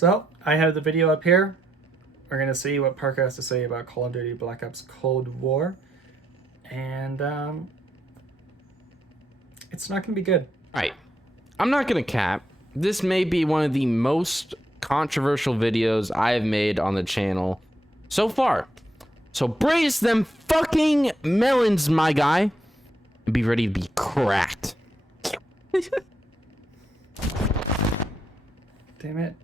So, I have the video up here. We're going to see what Parker has to say about Call of Duty Black Ops Cold War. And, it's not going to be good. Alright. I'm not going to cap. This may be one of the most controversial videos I have made on the channel so far. So brace them fucking melons, my guy. And be ready to be cracked. Damn it.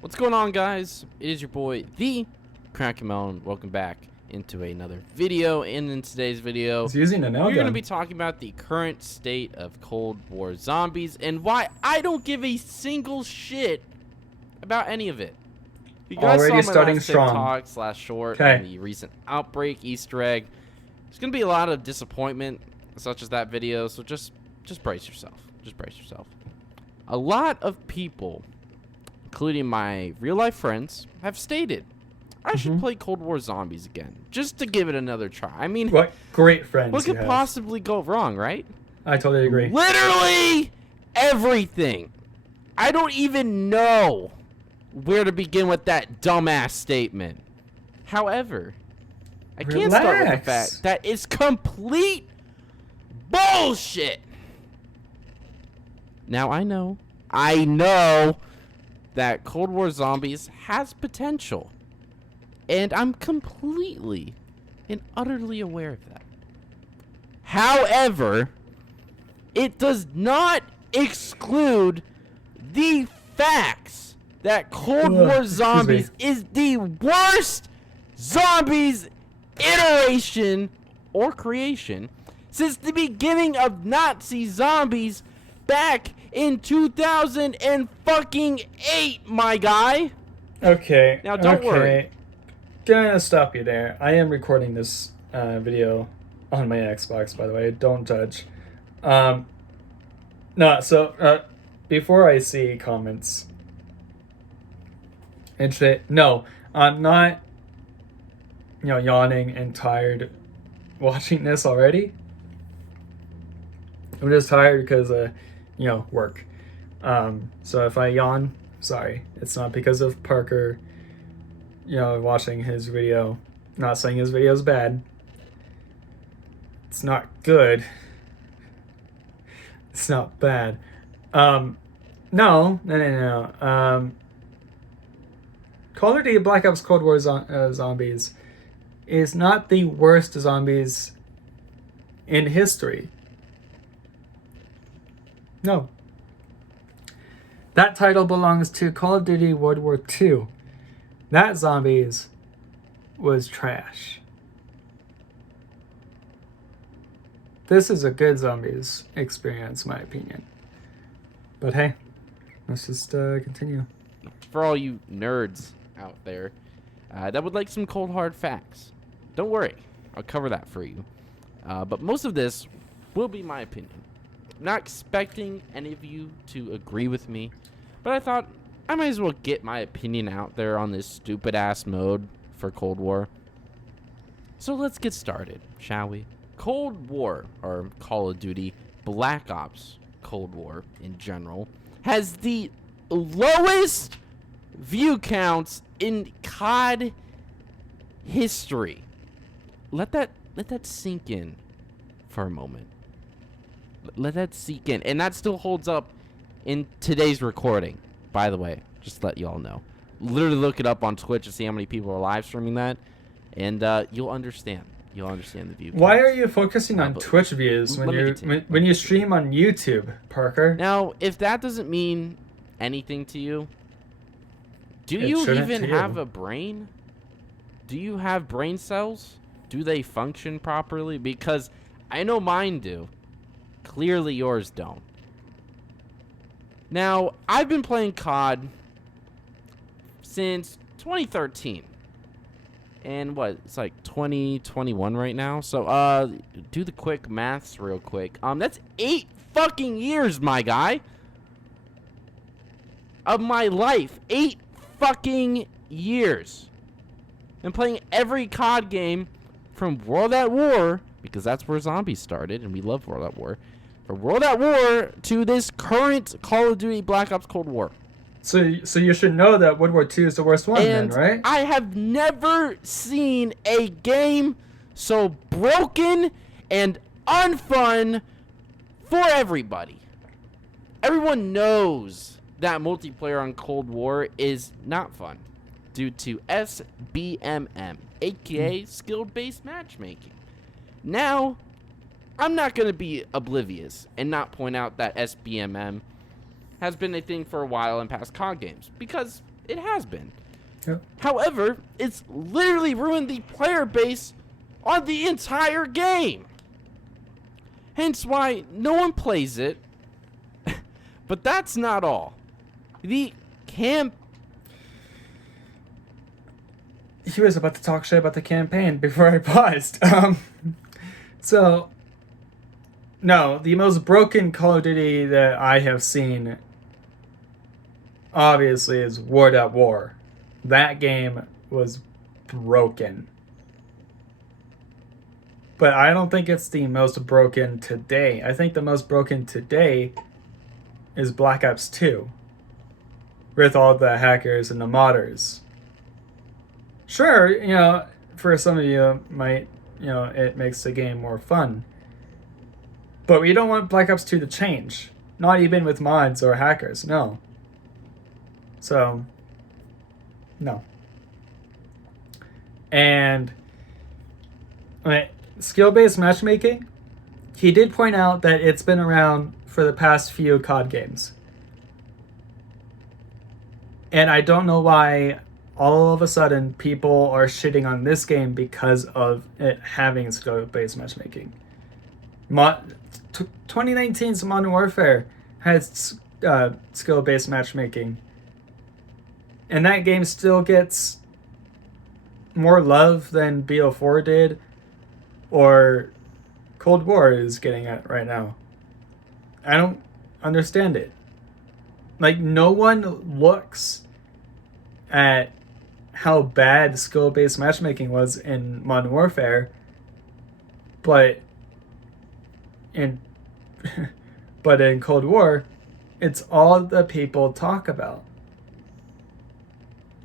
What's going on, guys? It is your boy, the CrackingMelon. Welcome back into another video. And in today's video, He's using a nail we're going to gun. be talking about the current state of Cold War zombies and why I don't give a single shit about any of it. You guys Already saw my starting last strong. TikTok/short Okay. on the recent outbreak Easter egg. There's going to be a lot of disappointment, such as that video, so just brace yourself. Just brace yourself. A lot of people, including my real-life friends, have stated I should play Cold War Zombies again, just to give it another try. I mean, What great friends what you could have. possibly go wrong, right? I totally agree. Literally everything. I don't even know where to begin with that dumbass statement. However, I can't start with the Relax. fact that it's complete bullshit. Now, I know that Cold War Zombies has potential. And I'm completely and utterly aware of that. However, it does not exclude the facts that Cold War excuse Zombies me. is the worst zombies iteration or creation since the beginning of Nazi zombies back in 2008, my guy. Okay. Now, don't worry. Gonna stop you there. I am recording this video on my Xbox, by the way. Don't judge. No, so before I see comments and shit, no, I'm not, yawning and tired watching this already. I'm just tired because work. So if I yawn, sorry. It's not because of Parker, watching his video. Not saying his video is bad. It's not good. It's not bad. No. Call of Duty Black Ops Cold War Zombies is not the worst zombies in history. No. That title belongs to Call of Duty World War II. That zombies was trash. This is a good zombies experience, in my opinion. But hey, let's just continue. For all you nerds out there that would like some cold hard facts, don't worry, I'll cover that for you. But most of this will be my opinion. I'm not expecting any of you to agree with me, but I thought I might as well get my opinion out there on this stupid ass mode for Cold War. So let's get started, shall we? Cold War, or Call of Duty Black Ops Cold War in general, has the lowest view counts in COD history. Let that sink in for a moment. Let that sink in. And that still holds up in today's recording, by the way. Just to let you all know. Literally look it up on Twitch to see how many people are live streaming that. And you'll understand. You'll understand the view. Why are you focusing on but Twitch views when let me you continue. when you stream on YouTube, Parker? Now, if that doesn't mean anything to you, do It you shouldn't even to you. have a brain? Do you have brain cells? Do they function properly? Because I know mine do. Clearly yours don't. Now, I've been playing COD since 2013. And what? It's like 2021 right now. So, do the quick maths real quick. That's 8 fucking years, my guy. Of my life. 8 fucking years. I'm playing every COD game from World at War, because that's where zombies started, and we love World at War. From World at War to this current Call of Duty Black Ops Cold War. So you should know that World War II is the worst one, And then, right? I have never seen a game so broken and unfun for everybody. Everyone knows that multiplayer on Cold War is not fun due to SBMM, aka skill-based matchmaking. Now, I'm not going to be oblivious and not point out that SBMM has been a thing for a while in past COD games, because it has been. Yep. However, it's literally ruined the player base on the entire game. Hence why no one plays it. But that's not all. The He was about to talk shit about the campaign before I paused. So, no, the most broken Call of Duty that I have seen, obviously, is World at War. That game was broken. But I don't think it's the most broken today. I think the most broken today is Black Ops 2. With all the hackers and the modders. Sure, for some of you, it makes the game more fun. But we don't want Black Ops 2 to change. Not even with mods or hackers, no. So, no. And, skill-based matchmaking, he did point out that it's been around for the past few COD games. And I don't know why all of a sudden people are shitting on this game because of it having skill-based matchmaking. 2019's Modern Warfare has skill-based matchmaking. And that game still gets more love than BO4 did, or Cold War is getting it right now. I don't understand it. Like, no one looks at how bad skill-based matchmaking was in Modern Warfare, but in Cold War, it's all the people talk about.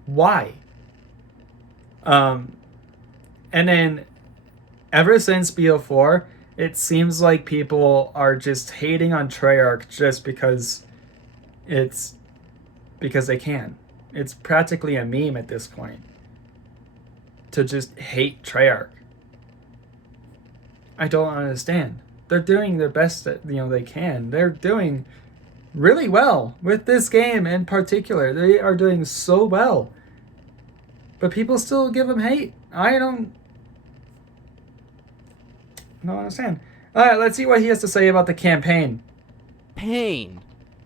Why? And then ever since BO4, it seems like people are just hating on Treyarch just because they can. It's practically a meme at this point to just hate Treyarch. I don't understand. They're doing their best that they can. They're doing really well with this game in particular. They are doing so well. But people still give them hate. I don't understand. Alright, let's see what he has to say about the campaign. Pain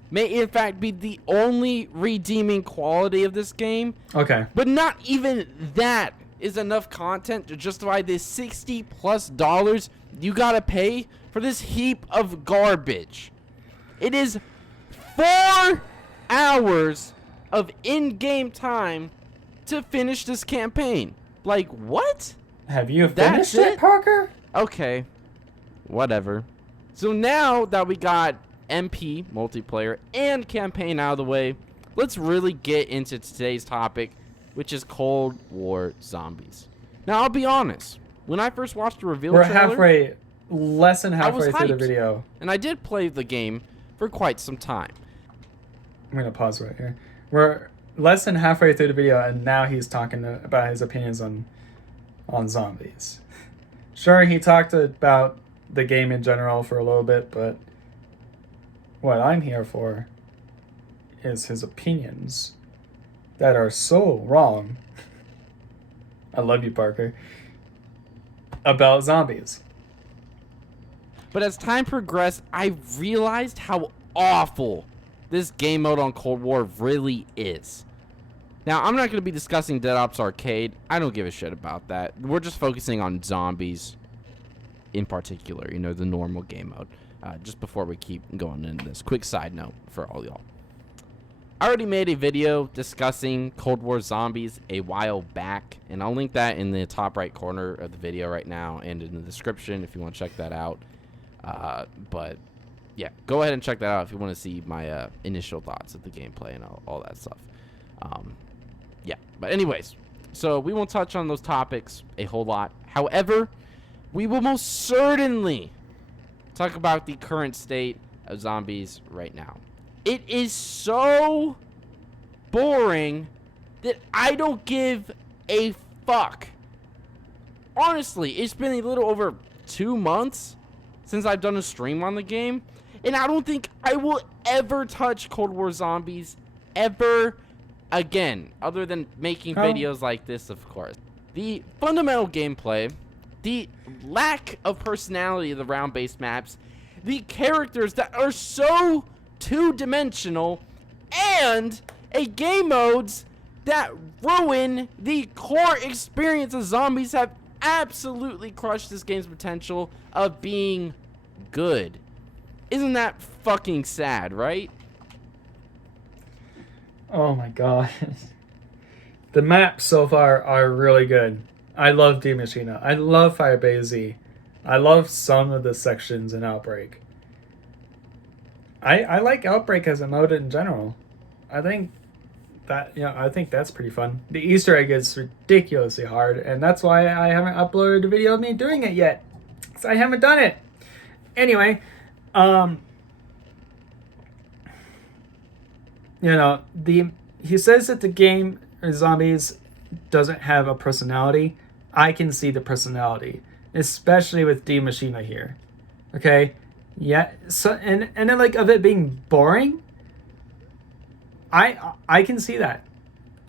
may in fact be the only redeeming quality of this game. Okay. But not even that is enough content to justify this $60+ you gotta pay for this heap of garbage. It is 4 hours of in-game time to finish this campaign. Like, what? Have you finished it, Parker? Okay. Whatever. So now that we got MP, multiplayer, and campaign out of the way, let's really get into today's topic, which is Cold War Zombies. Now, I'll be honest. When I first watched the reveal trailer, less than halfway through the hyped. video. And I did play the game for quite some time. I'm going to pause right here. We're less than halfway through the video, and now he's talking about his opinions on zombies. Sure, he talked about the game in general for a little bit, but what I'm here for is his opinions that are so wrong. I love you, Parker. About zombies. But as time progressed, I realized how awful this game mode on Cold War really is. Now, I'm not going to be discussing Dead Ops Arcade. I don't give a shit about that. We're just focusing on zombies in particular, the normal game mode. Just before we keep going into this, quick side note for all y'all. I already made a video discussing Cold War Zombies a while back, and I'll link that in the top right corner of the video right now and in the description if you want to check that out. But yeah, go ahead and check that out if you want to see my initial thoughts of the gameplay and all that stuff. Yeah, but anyways, so we won't touch on those topics a whole lot. However, we will most certainly talk about the current state of zombies right now. It is so boring that I don't give a fuck. Honestly, it's been a little over 2 months since I've done a stream on the game, and I don't think I will ever touch Cold War Zombies ever again, other than making videos like this, of course. The fundamental gameplay, the lack of personality of the round-based maps, the characters that are so two-dimensional, and a game modes that ruin the core experience of zombies have absolutely crushed this game's potential of being good. Isn't that fucking sad, right? Oh my god. The maps so far are really good. I love D Machina. I love Firebase Z. I love some of the sections in Outbreak. I like Outbreak as a mode in general. I think that's pretty fun. The Easter egg is ridiculously hard, and that's why I haven't uploaded a video of me doing it yet. So I haven't done it. Anyway, he says that the game Zombies doesn't have a personality. I can see the personality, especially with D Machina here. Okay, yeah. So and then like of it being boring. I can see that.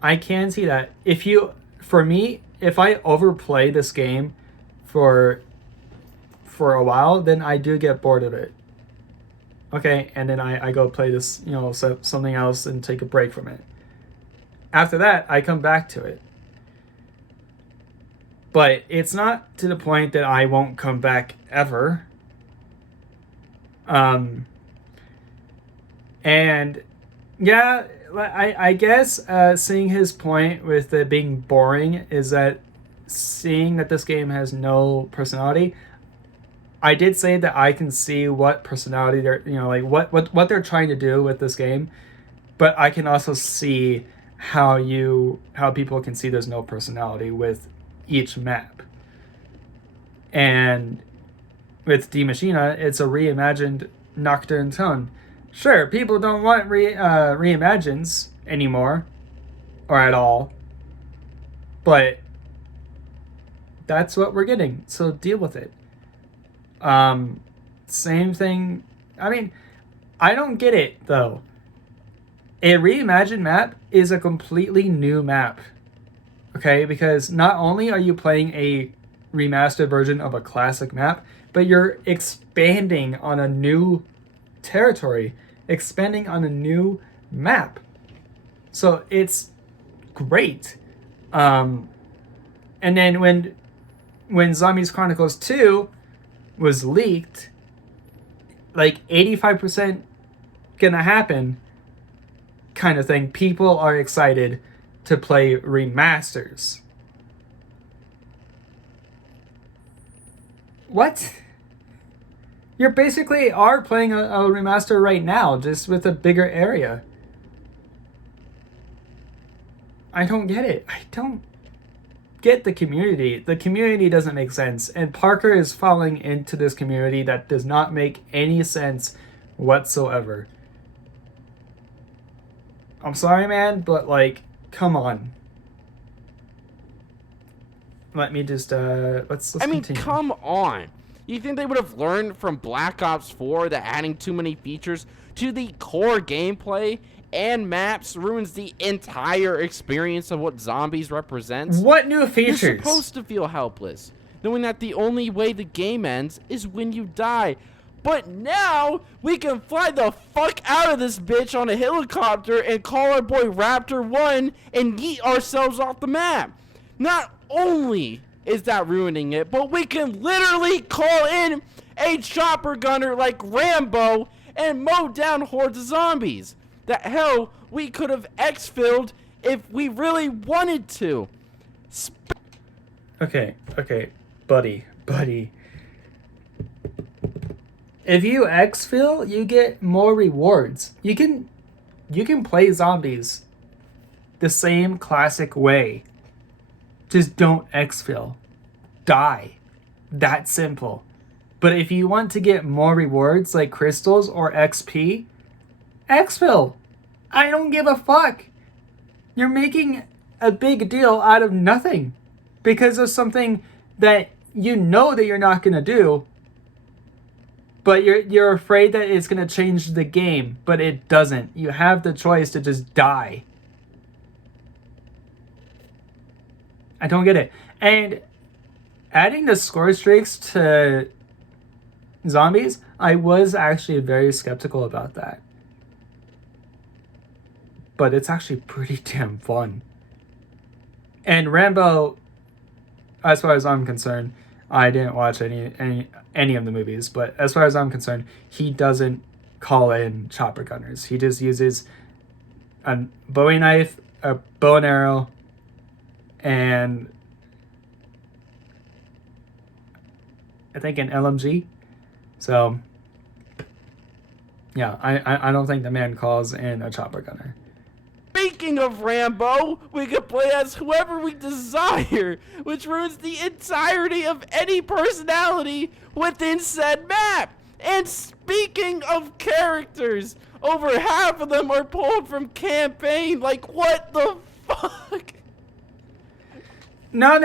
I can see that. If I overplay this game for a while, then I do get bored of it. Okay, and then I go play this, something else and take a break from it. After that, I come back to it. But it's not to the point that I won't come back ever. And yeah, I guess seeing his point with it being boring is that seeing that this game has no personality. I did say that I can see what personality they're, what they're trying to do with this game, but I can also see how people can see there's no personality with each map. And with D Machina, it's a reimagined Nocturne Tone. Sure, people don't want reimagines anymore, or at all, but that's what we're getting, so deal with it. Same thing. I mean, I don't get it though. A reimagined map is a completely new map. Okay, because not only are you playing a remastered version of a classic map, but you're expanding on a new territory, expanding on a new map. So it's great. And then when Zombies Chronicles 2 was leaked, like 85% gonna happen kind of thing, people are excited to play remasters. What? You basically are playing a remaster right now, just with a bigger area. I don't get it. I don't get the community. The community doesn't make sense, and Parker is falling into this community that does not make any sense whatsoever. I'm sorry, man, but come on. Let me just let's continue. Come on. You think they would have learned from Black Ops 4 that adding too many features to the core gameplay and maps ruins the entire experience of what Zombies represents? What new features? You're supposed to feel helpless, knowing that the only way the game ends is when you die. But now, we can fly the fuck out of this bitch on a helicopter and call our boy Raptor 1 and yeet ourselves off the map. Not only is that ruining it, but we can literally call in a chopper gunner like Rambo and mow down hordes of zombies. That hell, we could have exfilled if we really wanted to. Okay, buddy. If you exfil, you get more rewards. You can play zombies the same classic way. Just don't exfil. Die. That simple. But if you want to get more rewards like crystals or XP, exfil. I don't give a fuck. You're making a big deal out of nothing because of something that you know that you're not going to do, but you're afraid that it's going to change the game, but it doesn't. You have the choice to just die. I don't get it. And adding the score streaks to zombies, I was actually very skeptical about that. But it's actually pretty damn fun. And Rambo, as far as I'm concerned, I didn't watch any of the movies, but as far as I'm concerned, he doesn't call in chopper gunners. He just uses a Bowie knife, a bow and arrow, and I think an LMG. So yeah, I don't think the man calls in a chopper gunner. Speaking of Rambo, we can play as whoever we desire, which ruins the entirety of any personality within said map. And speaking of characters, over half of them are pulled from campaign. Like, what the fuck? No.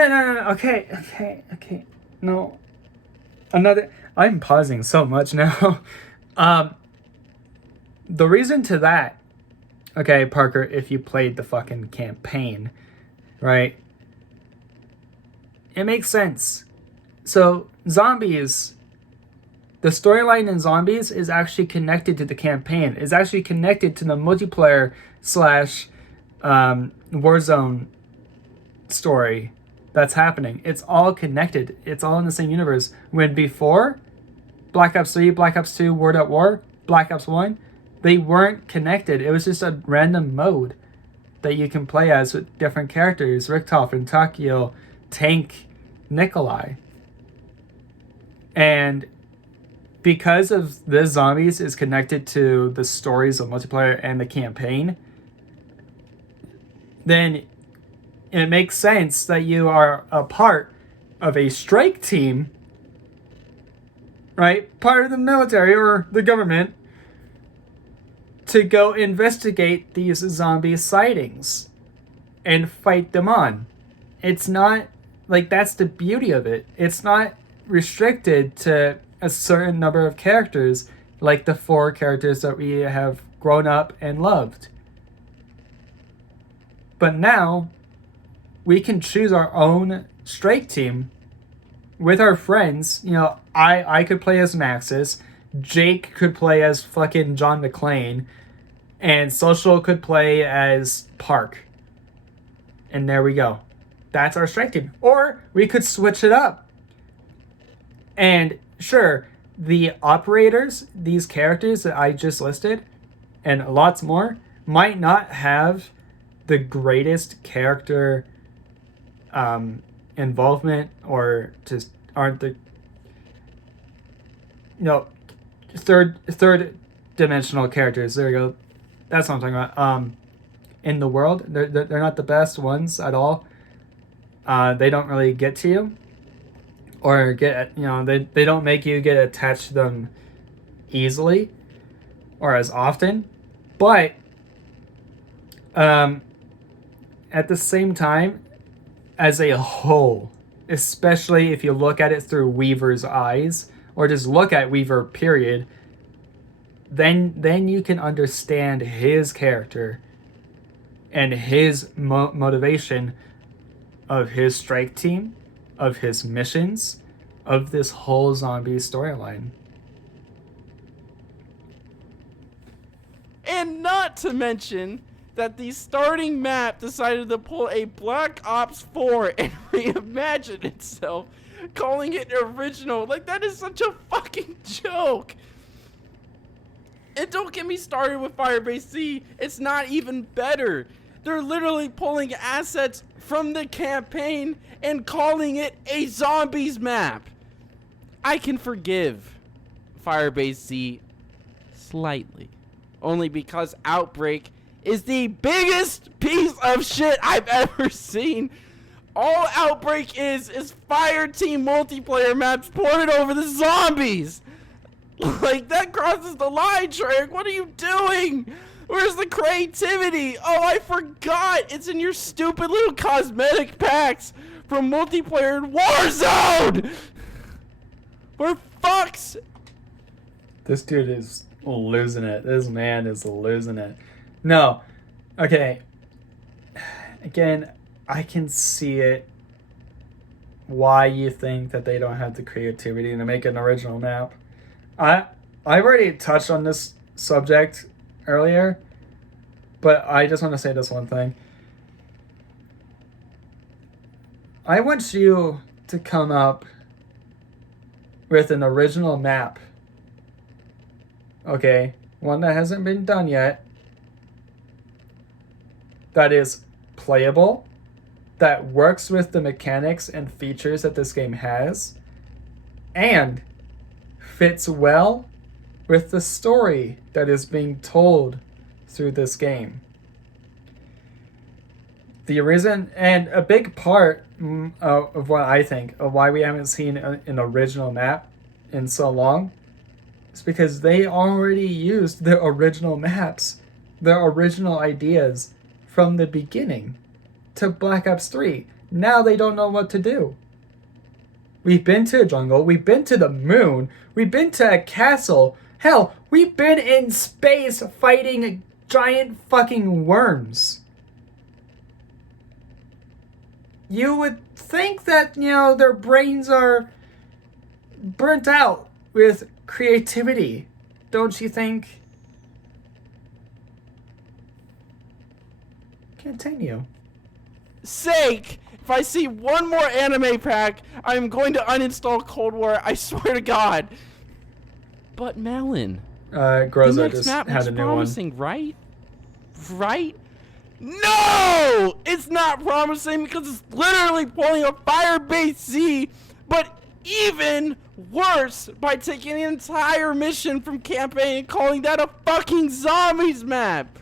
Okay. No. I'm pausing so much now. The reason to that, okay, Parker, if you played the fucking campaign, right? It makes sense. So, zombies, the storyline in zombies is actually connected to the campaign. It's actually connected to the multiplayer / Warzone story that's happening. It's all connected. It's all in the same universe. When before, Black Ops 3, Black Ops 2, World at War, Black Ops 1, they weren't connected. It was just a random mode that you can play as with different characters. Richtofen, Takio, Tank, Nikolai. And because of the zombies is connected to the stories of multiplayer and the campaign, then it makes sense that you are a part of a strike team, right? Part of the military or the government to go investigate these zombie sightings and fight them on. It's not like, that's the beauty of it. It's not restricted to a certain number of characters like the 4 characters that we have grown up and loved. But now we can choose our own strike team with our friends. You know, I could play as Maxis, Jake could play as fucking John McClane, and Social could play as Park. And there we go. That's our strike team. Or we could switch it up. And sure, the operators, these characters that I just listed, and lots more, might not have the greatest character involvement, or just aren't the third dimensional characters. There we go. That's what I'm talking about. In the world, they're not the best ones at all. They don't really get to you, or they don't make you get attached to them easily or as often. But at the same time, as a whole, especially if you look at it through Weaver's eyes, or just look at Weaver period, then you can understand his character and his motivation of his strike team, of his missions, of this whole zombie storyline. And not to mention that the starting map decided to pull a Black Ops 4 and reimagine itself, calling it original. Like, that is such a fucking joke. And don't get me started with Firebase C. It's not even better. They're literally pulling assets from the campaign and calling it a zombies map. I can forgive Firebase Z slightly. Only because Outbreak is the biggest piece of shit I've ever seen. All Outbreak is fire team multiplayer maps ported over the zombies. Like, that crosses the line, Treyarch. What are you doing? Where's the creativity? Oh, I forgot. It's in your stupid little cosmetic packs from multiplayer in Warzone. For fuck's... This dude is losing it. This man is losing it. No. Okay. Again, I can see it. Why you think that they don't have the creativity to make an original map. I've already touched on this subject earlier, but I just want to say this one thing. I want you to come up with an original map. Okay, one that hasn't been done yet. That is playable, that works with the mechanics and features that this game has, and fits well with the story that is being told through this game. The reason, and a big part of what I think of why we haven't seen an original map in so long, is because they already used their original maps, their original ideas from the beginning to Black Ops 3. Now they don't know what to do. We've been to a jungle, we've been to the moon, we've been to a castle. Hell, we've been in space fighting giant fucking worms. You would think that, their brains are burnt out with creativity, don't you think? Continue. Sake! If I see one more anime pack, I'm going to uninstall Cold War, I swear to God. But Melon, Groza the next just map had looks a new promising, right? Right? No! It's not promising because it's literally pulling a Firebase Z, but even worse by taking an entire mission from campaign and calling that a fucking zombies map.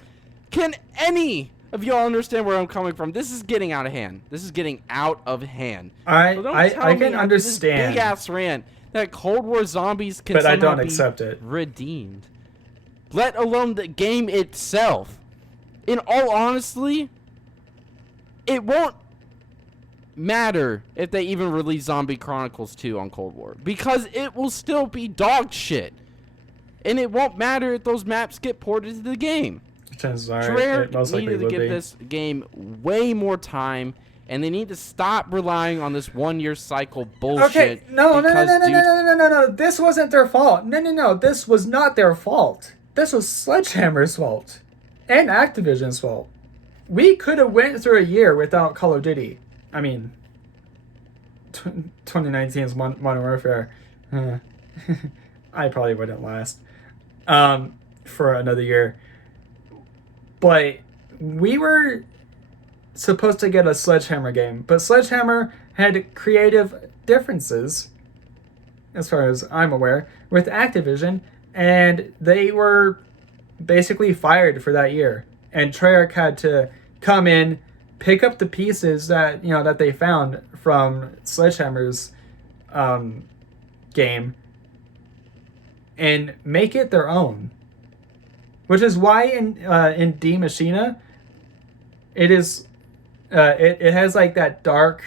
Can any of y'all understand where I'm coming from? This is getting out of hand. This is getting out of hand. I me can understand. Big ass rant that Cold War zombies can but I somehow don't be accept it. redeemed. Let alone the game itself. In all honesty, it won't matter if they even release Zombie Chronicles 2 on Cold War, because it will still be dog shit. And it won't matter if those maps get ported to the game. Chances are Treyarch it most likely needed to will give be. this game way more time, and they need to stop relying on this 1 year cycle bullshit. Okay, no. This wasn't their fault. No. This was not their fault. This was Sledgehammer's fault. And Activision's fault. We could have went through a year without Call of Duty. I mean, 2019's Modern Warfare. I probably wouldn't last for another year. But we were supposed to get a Sledgehammer game. But Sledgehammer had creative differences, as far as I'm aware, with Activision. And they were basically fired for that year. And Treyarch had to come in, pick up the pieces that that they found from Sledgehammer's game, and make it their own. Which is why in D Machina, it is it has like that dark,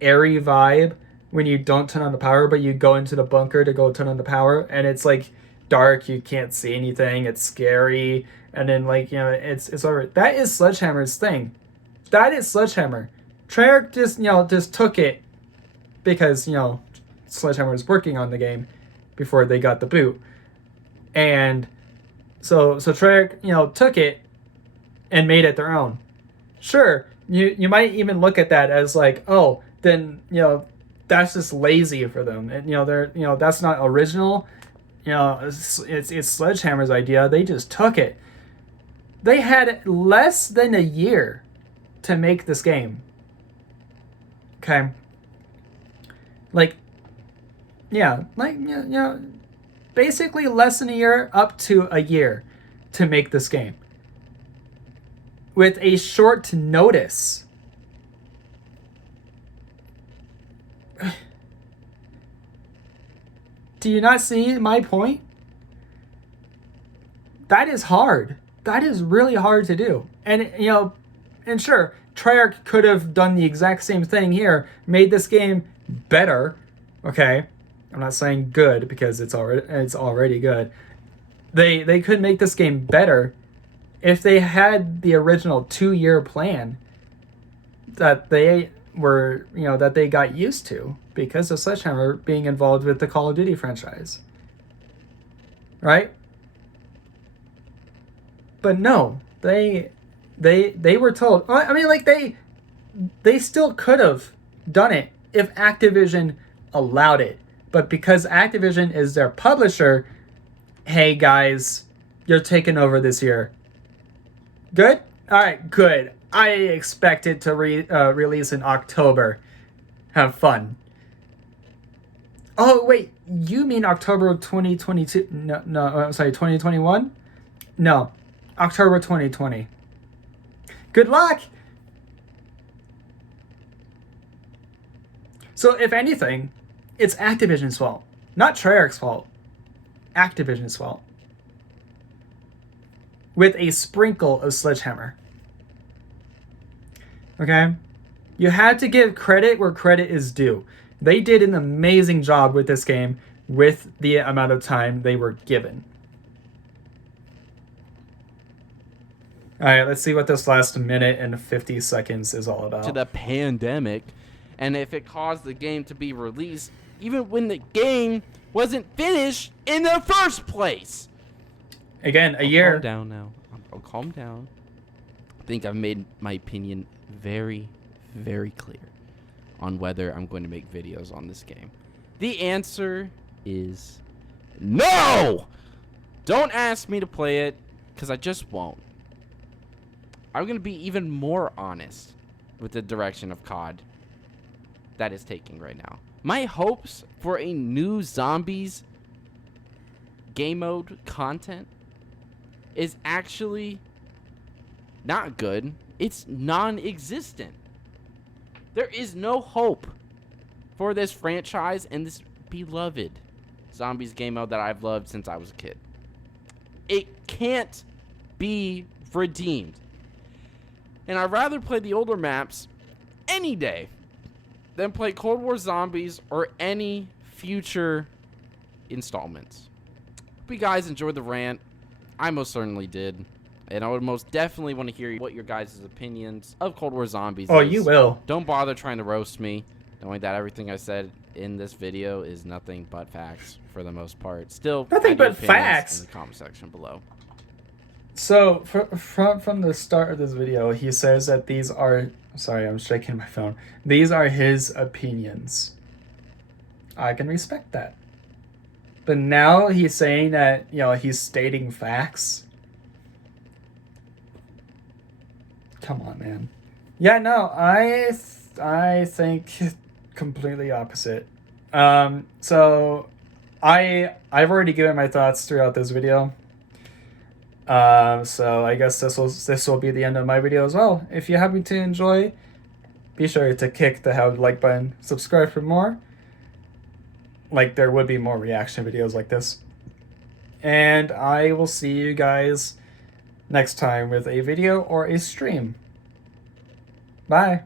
airy vibe when you don't turn on the power, but you go into the bunker to go turn on the power, and it's like dark, you can't see anything, it's scary, and then it's over. That is Sledgehammer's thing. That is Sledgehammer. Treyarch just took it because Sledgehammer was working on the game before they got the boot, and so Treyarch took it and made it their own. Sure, you might even look at that as like, oh, then that's just lazy for them, and they're that's not original. It's Sledgehammer's idea. They just took it. They had less than a year to make this game. Okay. basically less than a year up to a year to make this game with a short notice. Do you not see my point? That is hard. That is really hard to do. And, you know, and sure, Treyarch could have done the exact same thing here, made this game better. Okay, I'm not saying good because it's already good. They could make this game better if they had the original 2-year plan that they were, you know, that they got used to because of Sledgehammer being involved with the Call of Duty franchise. Right? But no, they were told. I mean, like they still could have done it if Activision allowed it. But because Activision is their publisher, hey guys, you're taking over this year. Good? All right, good. I expect it to release in October. Have fun. Oh wait, you mean October of 2022? No, I'm sorry, 2021? No, October 2020. Good luck. So if anything, it's Activision's fault, not Treyarch's fault. Activision's fault. With a sprinkle of Sledgehammer. Okay? You had to give credit where credit is due. They did an amazing job with this game with the amount of time they were given. Alright, let's see what this last minute and 50 seconds is all about. To the pandemic, and if it caused the game to be released even when the game wasn't finished in the first place. Again, a year. Calm down now. I'll calm down. I think I've made my opinion very, very clear on whether I'm going to make videos on this game. The answer is no! Don't ask me to play it, because I just won't. I'm going to be even more honest with the direction of COD that is taking right now. My hopes for a new zombies game mode content is actually not good. It's non-existent. There is no hope for this franchise and this beloved zombies game mode that I've loved since I was a kid. It can't be redeemed. And I'd rather play the older maps any day than play Cold War Zombies or any future installments. Hope you guys enjoyed the rant. I most certainly did. And I would most definitely want to hear what your guys' opinions of Cold War Zombies Oh, is. you will. Don't bother trying to roast me, knowing that everything I said in this video is nothing but facts for the most part. Still, nothing but facts in the comment section below. So from the start of this video, he says that these are, sorry, I'm shaking my phone. These are his opinions. I can respect that. But now he's saying that, you know, he's stating facts. Come on, man. Yeah, no, I think completely opposite. So I've already given my thoughts throughout this video. So I guess this will be the end of my video as well. If you happen to enjoy, be sure to kick the like button, subscribe for more. Like, there would be more reaction videos like this. And I will see you guys next time with a video or a stream. Bye.